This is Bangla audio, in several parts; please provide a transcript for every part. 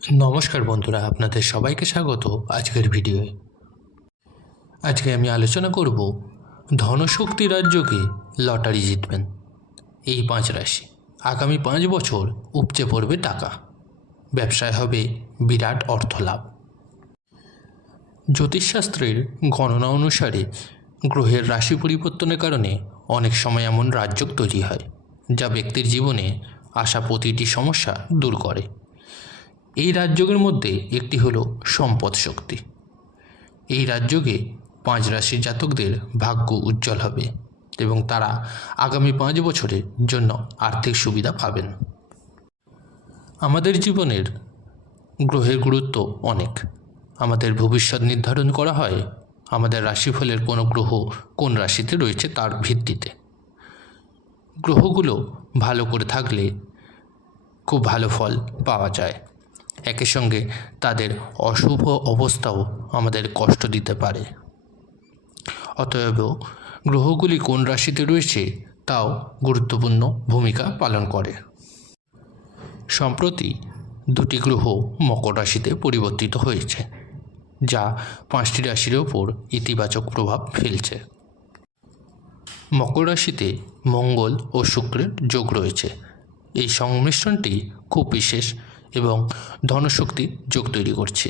नमस्कार बंधुरा आपनादेर सबाइके स्वागत आजकेर भिडियोए। आजके आमी आलोचना करब धनशक्ति राज्यके लटारि जितबेन এই 5 राशि। आगामी 5 বছর उपचे पड़বে टाका, व्यवसाय हबे बिराट अर्थलाभ। ज्योतिषशास्त्रेर गणना अनुसारे ग्रहेर राशि परिवर्तनेर कारणे अनेक समय एमन राजयोग तैरी हय जा व्यक्तिर जीवने आसा प्रतिटी समस्या दूर करे। এই রাজযোগের মধ্যে একটি হলো সম্পদ শক্তি। এই রাজযোগে 5 রাশির জাতকদের ভাগ্য উজ্জ্বল হবে এবং তারা আগামী 5 বছরের জন্য আর্থিক সুবিধা পাবেন। আমাদের জীবনের গ্রহের গুরুত্ব অনেক। আমাদের ভবিষ্যৎ নির্ধারণ করা হয় আমাদের রাশিফলের কোন গ্রহ কোন রাশিতে রয়েছে তার ভিত্তিতে। গ্রহগুলো ভালো করে থাকলে খুব ভালো ফল পাওয়া যায়। একই সঙ্গে তাদের অশুভ অবস্থাও আমাদের কষ্ট দিতে পারে। অতএব গ্রহগুলি কোন রাশিতে রয়েছে তাও গুরুত্বপূর্ণ ভূমিকা পালন করে। সম্প্রতি 2টি গ্রহ মকর রাশিতে পরিবর্তিত হয়েছে, যা 5টি রাশির ওপর ইতিবাচক প্রভাব ফেলছে। মকর রাশিতে মঙ্গল ও শুক্রের যোগ রয়েছে। এই সংমিশ্রণটি খুব বিশেষ এবং ধনশক্তি যোগ তৈরি করছে।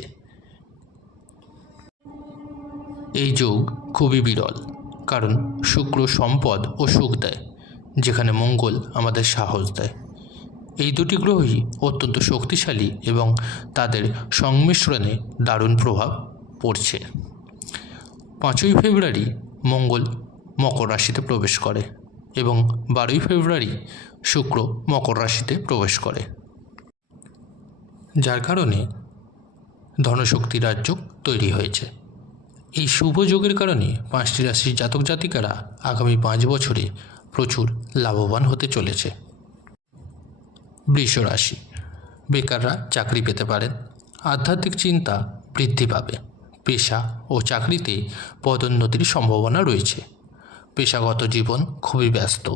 এই যোগ খুবই বিরল, কারণ শুক্র সম্পদ ও সুখ দেয়, যেখানে মঙ্গল আমাদের সাহস দেয়। এই দুটি গ্রহই অত্যন্ত শক্তিশালী এবং তাদের সংমিশ্রণে দারুণ প্রভাব পড়ছে। 5ই ফেব্রুয়ারি মঙ্গল মকর রাশিতে প্রবেশ করে এবং 12ই ফেব্রুয়ারি শুক্র মকর রাশিতে প্রবেশ করে, যার কারণে ধনশক্তি রাজযোগ তৈরি হয়েছে। এই শুভ যোগের কারণে 5টি রাশির জাতক জাতিকারা আগামী 5 বছরে প্রচুর লাভবান হতে চলেছে। বৃষ রাশি, বেকাররা চাকরি পেতে পারেন। আধ্যাত্মিক চিন্তা বৃদ্ধি পাবে। পেশা ও চাকরিতে পদোন্নতির সম্ভাবনা রয়েছে। পেশাগত জীবন খুবই ব্যস্ত।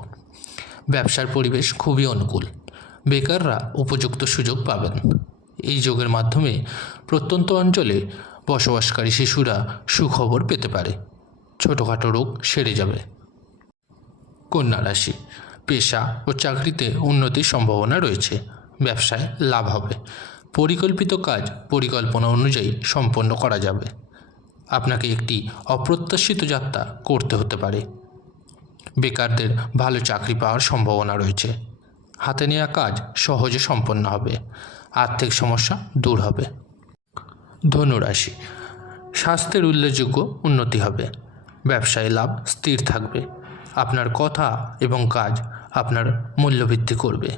ব্যবসার পরিবেশ খুবই অনুকূল। বেকাররা উপযুক্ত সুযোগ পাবেন। এই যোগের মাধ্যমে প্রত্যন্ত অঞ্চলে বসবাসকারী শিশুরা সুখবর পেতে পারে। ছোটোখাটো রোগ সেরে যাবে। কন্যা রাশি, পেশা ও চাকরিতে উন্নতির সম্ভাবনা রয়েছে। ব্যবসায় লাভ হবে। পরিকল্পিত কাজ পরিকল্পনা অনুযায়ী সম্পন্ন করা যাবে। আপনাকে একটি অপ্রত্যাশিত যাত্রা করতে হতে পারে। বেকারদের ভালো চাকরি পাওয়ার সম্ভাবনা রয়েছে। হাতে নেওয়া কাজ সহজে সম্পন্ন হবে। আর্থিক সমস্যা দূর হবে। ধনু রাশি, স্বাস্থ্যের উল্লেখযোগ্য উন্নতি হবে। ব্যবসায় লাভ স্থির থাকবে। আপনার কথা এবং কাজ আপনার মূল্যবৃদ্ধি করবে।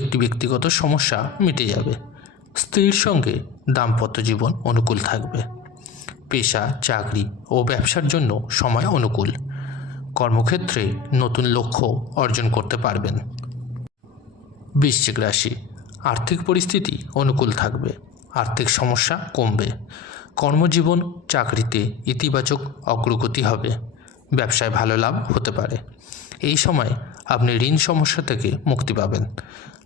একটি ব্যক্তিগত সমস্যা মিটে যাবে। স্ত্রীর সঙ্গে দাম্পত্য জীবন অনুকূল থাকবে। পেশা, চাকরি ও ব্যবসার জন্য সময় অনুকূল। কর্মক্ষেত্রে নতুন লক্ষ্য অর্জন করতে পারবেন। বৃশ্চিক রাশি, আর্থিক পরিস্থিতি অনুকূল থাকবে। আর্থিক সমস্যা কমবে। কর্মজীবন, চাকরিতে ইতিবাচক অগ্রগতি হবে। ব্যবসায় ভালো লাভ হতে পারে। এই সময় আপনি ঋণ সমস্যা থেকে মুক্তি পাবেন।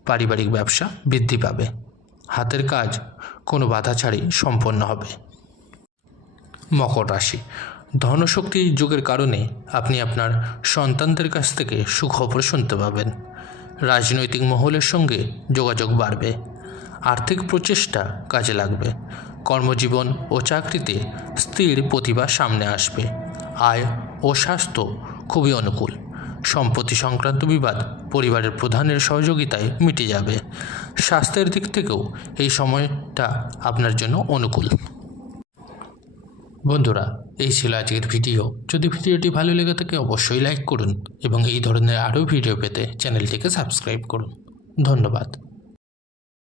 পারিবারিক ব্যবসা বৃদ্ধি পাবে। হাতের কাজ কোনো বাধা ছাড়াই সম্পন্ন হবে। মকর রাশি, ধনশক্তি যোগের কারণে আপনি আপনার সন্তানদের কাছ থেকে সুখবর শুনতে পাবেন। রাজনৈতিক মহলের সঙ্গে যোগাযোগ বাড়বে। আর্থিক প্রচেষ্টা কাজে লাগবে। কর্মজীবন ও চাকরিতে স্থির প্রতিভা সামনে আসবে। আয় ও স্বাস্থ্য খুবই অনুকূল। সম্পত্তি সংক্রান্ত বিবাদ পরিবারের প্রধানের সহযোগিতায় মিটে যাবে। স্বাস্থ্যের দিক থেকেও এই সময়টা আপনার জন্য অনুকূল। বন্ধুরা, এই ছিল আজকের ভিডিও। যদি ভিডিওটি ভালো লেগে থাকে অবশ্যই লাইক করুন এবং এই ধরনের আরও ভিডিও পেতে চ্যানেলটিকে সাবস্ক্রাইব করুন। ধন্যবাদ।